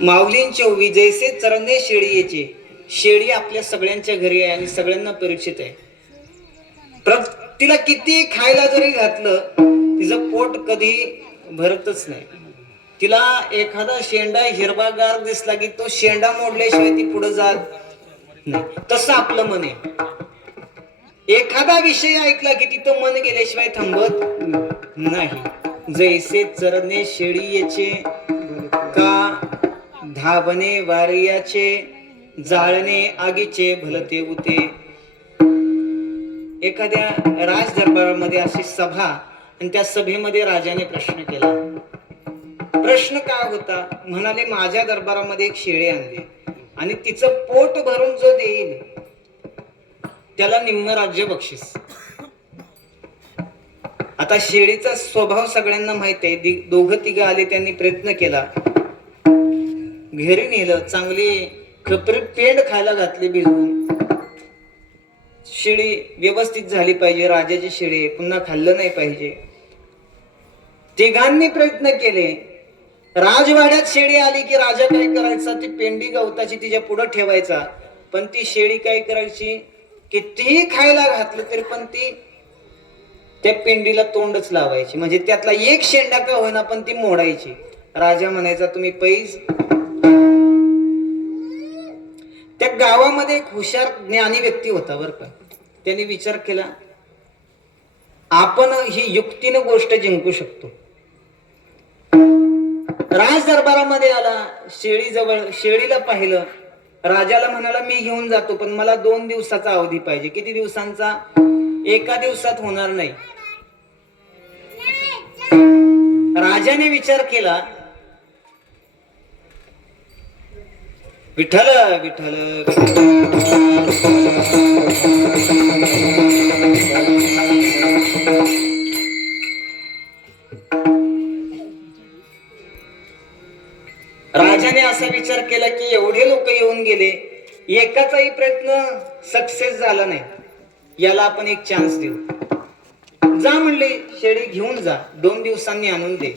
माऊलींचे उभी जैसे चरणे शेळीचे. शेळी आपल्या सगळ्यांच्या घरी आहे आणि सगळ्यांना परिचित आहे. तिला किती खायला जरी घातलं तिचं पोट कधी भरतच नाही. तिला एखादा शेंडा हिरवागार दिसला की तो शेंडा मोडल्याशिवाय ती पुढे जात नाही. तसं आपलं मन आहे. एखादा विषय ऐकला की तिथं मन गेल्याशिवाय थांबत नाही. जैसे चरणे शेळीचे का धावणे वारियाचे, जाळणे आगीचे भलते उते. एखाद्या राज दरबारामध्ये अशी सभा आणि त्या सभेमध्ये राजाने प्रश्न केला. प्रश्न काय होता? म्हणाले माझ्या दरबारामध्ये एक शेळी आणली आणि तिचं पोट भरून जो देईल त्याला निम्म राज्य बक्षीस. आता शेळीचा स्वभाव सगळ्यांना माहित आहे. दोघं तिघं आले, त्यांनी प्रयत्न केला, घरी नेलं, चांगली खपरी पेंड खायला घातली भिजवून. शेळी व्यवस्थित झाली पाहिजे, राजाची शेळी पुन्हा खाल्लं नाही पाहिजे. तिघांनी प्रयत्न केले. राजवाड्यात शेळी आली की राजा काय करायचा, ती पेंडी गवताची तिच्या पुढे ठेवायचा. पण ती शेळी काय करायची, कितीही खायला घातलं तरी पण ती त्या पेंडीला तोंडच लावायची. म्हणजे त्यातला एक शेंडा का होईना पण ती मोडायची. राजा म्हणायचा तुम्ही पैज. त्या गावामध्ये एक हुशार ज्ञानी व्यक्ती होता बरं का. त्याने विचार केला आपण ही युक्तीने गोष्ट जिंकू शकतो. राज दरबारामध्ये आला, शेळीला पाहिलं. राजाला म्हणाला मी घेऊन जातो पण मला 2 दिवसाचा अवधी पाहिजे. किती दिवसांचा? एका दिवसात होणार नाही. राजाने विचार केला विठ्ठल विठ्ठल राजाने असा विचार केला की एवढे लोक येऊन गेले, एकाचाही प्रयत्न सक्सेस झाला नाही, याला आपण एक चान्स देऊ. जा म्हणले शेळी घेऊन जा, 2 दिवसांनी आणून दे.